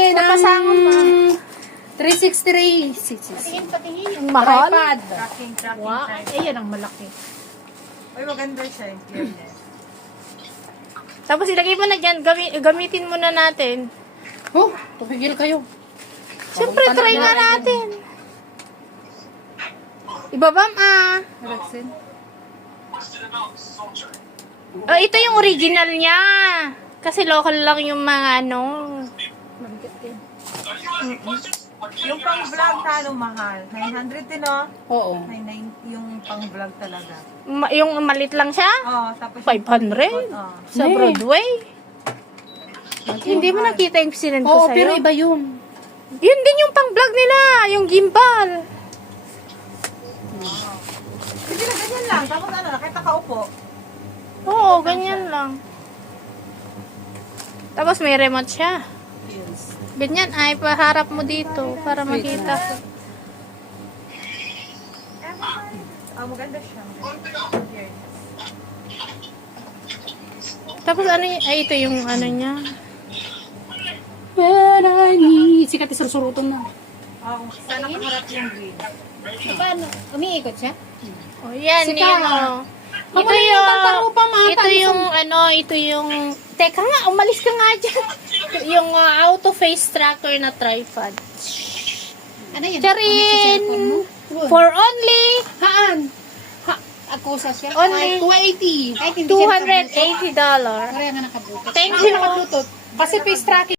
Pasangon mo. 363. Patingin. Ang mahal. Tracking Wow. time. Ayan ang malaki. Ay, maganda siya yung clearness. Tapos ilagay mo na dyan. Gamitin muna natin. Oh, tumigil kayo. Siyempre, try nga natin. Ibabam Relaxin. Oh, ito yung original niya. Kasi local lang yung mga ano. Yung pang-vlog talo mahal. 900 din, oh. Oo. Yung pang-vlog talaga. Yung malit lang siya? Oh, tapos 500? Oh. Sa Nee. Broadway? Hindi mo nakita yung sinend ko Oo, sa'yo? pero iba yun. Yun din yung pang-vlog nila. Yung gimbal. Hindi na ganyan lang. Tapos ano, kahit nakaupo. Oo, ganyan lang. Tapos may remote siya. Yes. Ganyan ay paharap mo dito para makita ko. Maganda siya. Here. Tapos ano ay ito yung ano niya. When I need... Sikat isursurutan na. Sana kaharap yung green. Paano? Umiikot siya? Oh, yan. Sika. Yan, oh. Ito Wala yung, yung tataro pa, mga ito talisong. yung, ano, ito yung, teka nga, umalis ka nga dyan. Yung auto face tracker na tripod. Ano yan? Charin! For... For only, Haan? Akusa siya? Only- Ay, 280. Ay, hindi siya $280. Kaya nga nakabutot. Thank Hindi you. nakabutot. Kasi face tracking.